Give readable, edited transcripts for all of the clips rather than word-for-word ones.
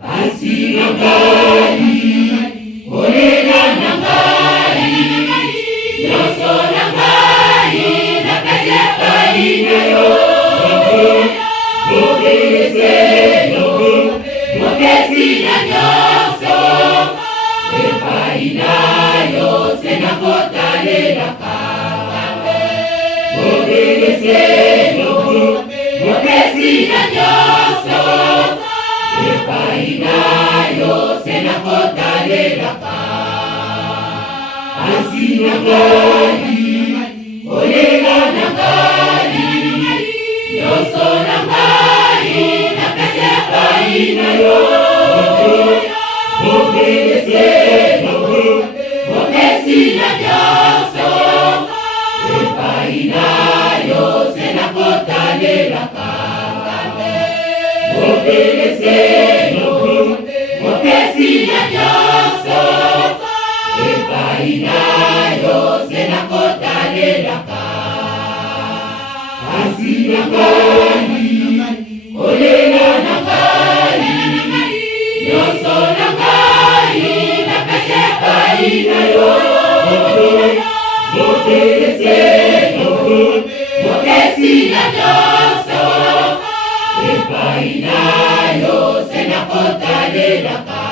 Basi na ngai, olela na ngai, nyonso na ngai, napesi epai na yo. Obelise yo, mopesi na nyonso, epai na yo se nakotalelaka. Obelise yo, mopesi na nyonso, epai na yo se nakotalelaka. Basi na ngai, olela na ngai, nyonso na ngai, napesi epai na yo. Obelise yo, mopesi na nyonso, epai na yo se nakotalelaka. Obelise yo, mopesi na nyonso, epai na yo se nakotalelaka. Basi na ngai, olela na ngai, nyonso na ngai, napesi epai na yo. Obelise yo, mopesi na nyonso, epai na yo se nakotalelaka.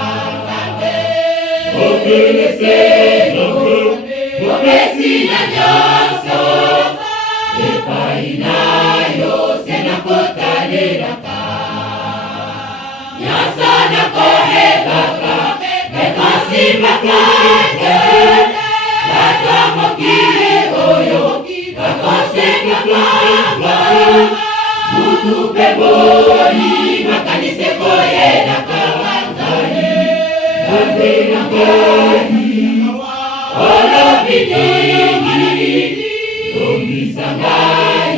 Obelise yo, mopesi na nyonso, epai na yo se nakotalelaka. Nyonso nakoyebaka, ekosimaka te, bato mokili oyo bakosekaka. Butu pe boni makanisi koyelaka ngai. Nzambe na ngai, olobi nini, longisa ngai,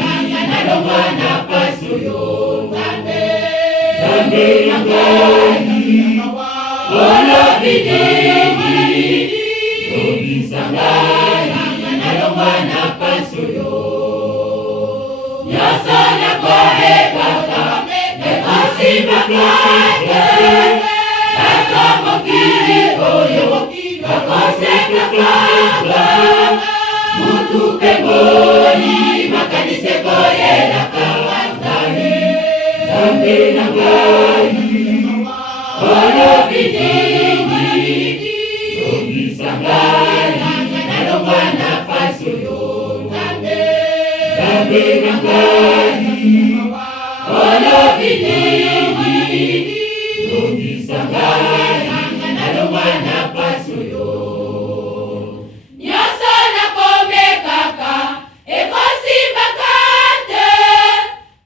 nalongwa na pasi oyo. Nzambe na ngai, olobi nini, longisa ngai, nalongwa na pasi oyo. Nyonso nakoyebaka, ekosimaka te, bato mokili oyo bakosekaka. Butu pe boni makanisi koyelaka ngai. Nzambe na ngai, olobi nini, longisa ngai, nalongwa na pasi oyo. Nzambe na ngai, olobi nini, longisa ngai, nalongwa na pasi oyo. Nyonso nakomekaka, ekosimaka te,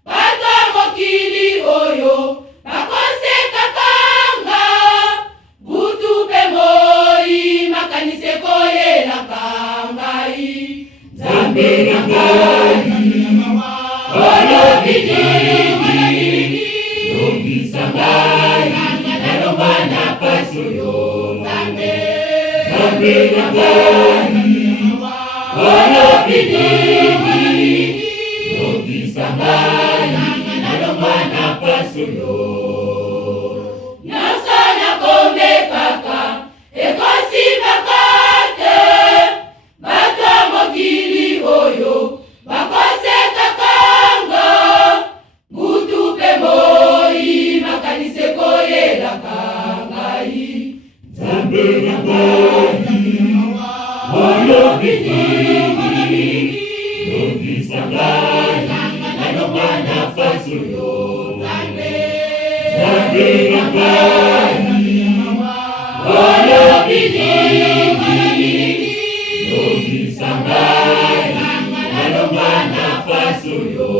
bato mokili oyo bakosekaka nga. Butu pe moi makanisi koyelaka ngai. Nzambe na ngai, olobi nini, longisa ngai, nalongwa na pasi oyo. Nzambe na ngai, olobi nini, longisa ngai, nalongwa na pasi oyo. Nyonso nakomekaka, ekosimaka te, bato mokili oyo bakosekaka nga. Butu pe moi makanisi koyelaka ngai. Nzambe na ngai, olobi nini, longisa ngai, nalongwa na pasi oyo. Nzambe na ngai, olobi nini, longisa ngai, nalongwa na pasi oyo.